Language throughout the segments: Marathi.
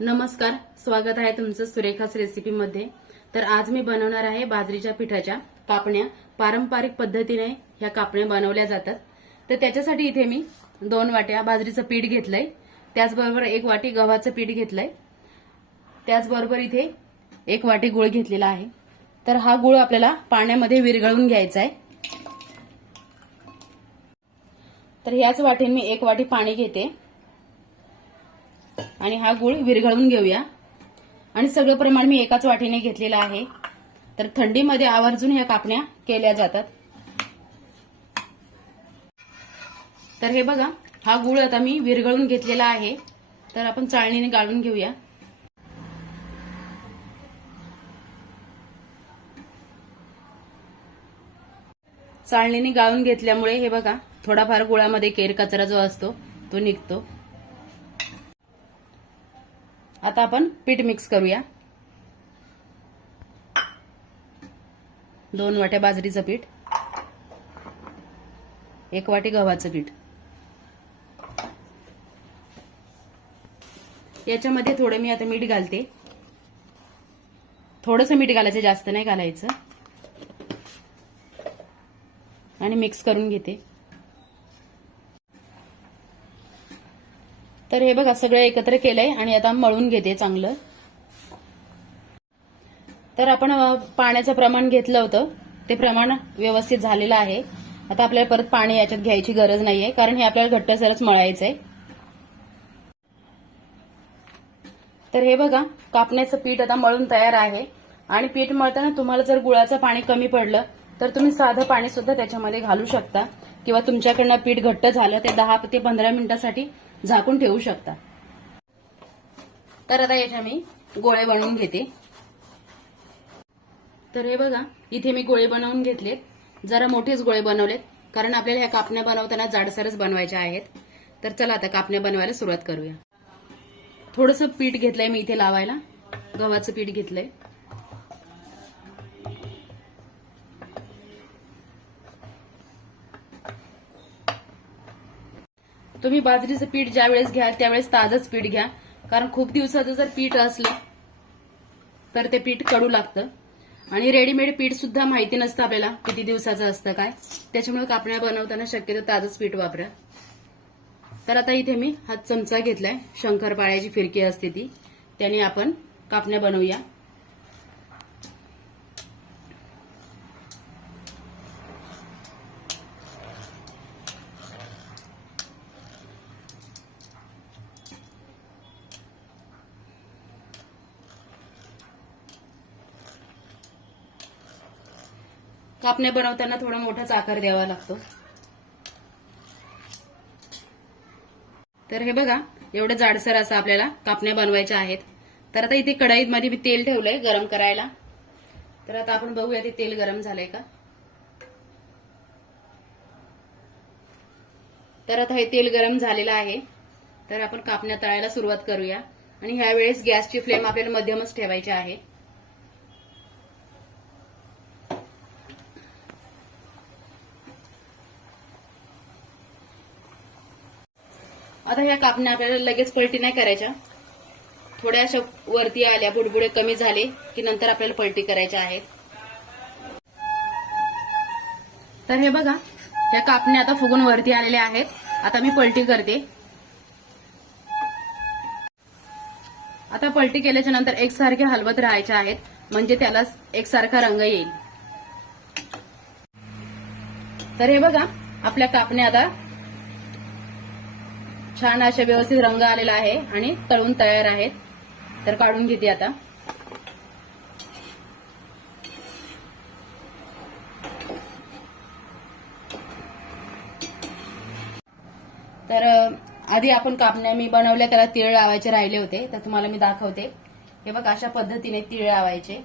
नमस्कार स्वागत आहे तुमचं सुरेखास रेसिपीमध्ये तर आज मी बनवणार आहे बाजरीच्या पिठाच्या कापण्या. पारंपरिक पद्धतीने ह्या कापण्या बनवल्या जातात. तर त्याच्यासाठी इथे मी दोन वाट्या बाजरीचं पीठ घेतलंय. त्याचबरोबर एक वाटी गव्हाचं पीठ घेतलंय. त्याचबरोबर इथे एक वाटी गुळ घेतलेला आहे. तर हा गुळ आपल्याला पाण्यामध्ये विरघळून घ्यायचा आहे. तर ह्याच वाटीने मी एक वाटी पाणी घेते. आणि हा गुळ विरघळून घेऊया. आणि सगळं प्रमाण मी एकाच वाटीने घेतलेलं आहे. तर थंडीमध्ये आवर्जून ह्या कापण्या केल्या जातात. तर हे बघा हा गुळ आता मी विरघळून घेतलेला आहे. तर आपण चाळणीने गाळून घेऊया. चाळणीने गाळून घेतल्यामुळे हे बघा थोडाफार गुळामध्ये केर कचरा जो असतो तो निघतो. आता आपण पीठ मिक्स करूया. दोन वाट्या बाजरीचं पीठ. एक वाटी गव्हाचं पीठ. याच्यामध्ये थोडं मी आता मीठ घालते. थोडंसं मीठ घालायचं जास्त नाही घालायचं. आणि मिक्स करून घेते. तर हे बघा सगळं एकत्र केलंय आणि आता मळून घेते चांगलं. तर आपण पाण्याचं प्रमाण घेतलं होतं. ते प्रमाण व्यवस्थित झालेलं आहे. आता आपल्याला परत पाणी याच्यात घ्यायची गरज नाहीये कारण हे आपल्याला घट्टसरच आहे तर हे बघा कापण्याचं पीठ आता मळून तयार आहे. आणि पीठ मळताना तुम्हाला जर गुळाचं पाणी कमी पडलं तर तुम्ही साधं पाणी सुद्धा त्याच्यामध्ये घालू शकता. किंवा तुमच्याकडनं पीठ घट्ट झालं ते दहा ते पंधरा मिनिटासाठी झाकून ठेवू शकता. तर आता याच्या मी गोळे बनवून घेते. तर हे बघा इथे मी गोळे बनवून घेतलेत. जरा मोठेच गोळे बनवलेत कारण आपल्याला ह्या कापण्या बनवताना जाडसरच बनवायच्या आहेत. तर चला आता कापण्या बनवायला सुरुवात करूया. थोडंसं पीठ घेतलंय मी इथे लावायला. गव्हाचं पीठ घेतलंय. तुम्ही बाजरीचं पीठ ज्या वेळेस घ्या त्यावेळेस ताजंच पीठ घ्या. कारण खूप दिवसाचं जर पीठ असलं तर ते पीठ कडू लागतं. आणि रेडीमेड पीठ सुद्धा माहिती नसतं आपल्याला किती दिवसाचं असतं काय. त्याच्यामुळे कापण्या बनवताना शक्यतो ताजंच पीठ वापरा. तर आता इथे मी हा चमचा घेतलाय. शंकरपाळ्याची फिरकी असते ती. त्याने आपण कापण्या बनवूया. कापण्या बनवताना थोडा मोठाच आकार द्यावा लागतो. तर हे बघा एवढं जाडसर असं आपल्याला कापण्या बनवायच्या आहेत. तर आता इथे कढईत मध्ये मी तेल ठेवलंय गरम करायला. तर आता आपण बघूया ते तेल गरम झालंय का. तर आता हे तेल गरम झालेलं आहे. तर आपण कापण्या तळायला सुरुवात करूया. आणि ह्या वेळेस गॅसची फ्लेम आपल्याला मध्यमच ठेवायची आहे. आता ह्या कापण्या आपल्याला लगेच पलटी नाही करायच्या. थोड्या अशा वरती आल्या बुडबुडे कमी झाले की नंतर आपल्याला पलटी करायच्या आहेत. तर हे बघा ह्या कापण्या आता फुगून वरती आलेल्या आहेत. आता मी पलटी करते. आता पलटी केल्याच्यानंतर एकसारखे हलवत राहायच्या आहेत म्हणजे त्याला एकसारखा रंग येईल. तर हे बघा आपल्या कापण्या आता छान असे व्यवस्थित रंग आलेला आहे आणि तळून तयार आहेत. तर काढून घेते आता. तर आधी आपण कापण्या मी बनवल्या त्याला तीळ लावायचे राहिले होते. तर तुम्हाला मी दाखवते. हे बघ अशा पद्धतीने तीळ लावायचे.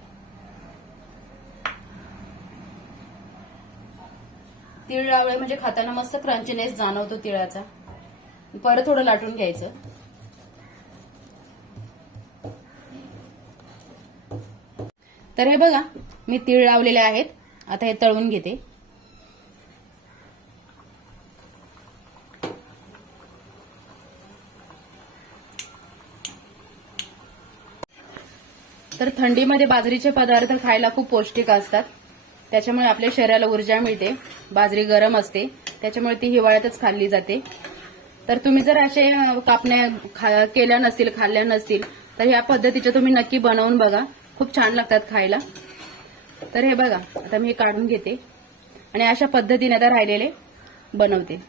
तीळ लावले म्हणजे खाताना मस्त क्रंचीनेस जाणवतो तिळाचा. परत थोडं लाटून घ्यायचं. तर हे बघा मी तीळ लावलेले आहेत. आता हे तळून घेते. तर थंडीमध्ये बाजरीचे पदार्थ खायला खूप पौष्टिक असतात. त्याच्यामुळे आपल्या शरीराला ऊर्जा मिळते. बाजरी गरम असते. त्याच्यामुळे ती हिवाळ्यातच खाल्ली जाते. तर तुम्ही जर असे कापण्या केल्या नसतील खाल्ल्या नसतील तर ह्या पद्धतीच्या तुम्ही नक्की बनवून बघा. खूप छान लागतात खायला. तर हे बघा आता मी हे काढून घेते. आणि अशा पद्धतीने आता राहिलेले बनवते.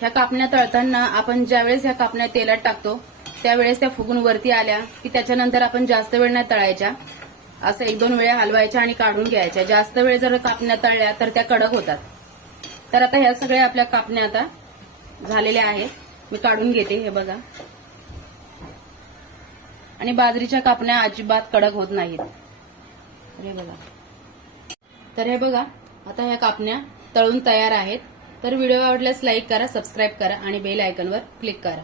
ह्या कापण्या तळताना आपण ज्यावेळेस ह्या कापण्या तेलात टाकतो त्यावेळेस त्या फुगून वरती आल्या की त्याच्यानंतर आपण जास्त वेळ नाही तळायच्या. असं एक दोन वेळा हलवायच्या आणि काढून घ्यायच्या. जास्त वेळ जर कापण्या तळल्या तर त्या कडक होतात. तर आता ह्या सगळ्या आपल्या कापण्या आता झालेल्या आहेत. मी काढून घेते हे बघा. आणि बाजरीच्या कापण्या अजिबात कडक होत नाहीत. तर हे बघा. तर हे बघा आता ह्या कापण्या तळून तयार आहेत. तर व्हिडिओ आवडल्यास लाईक करा सबस्क्राईब करा आणि बेल आयकनवर क्लिक करा.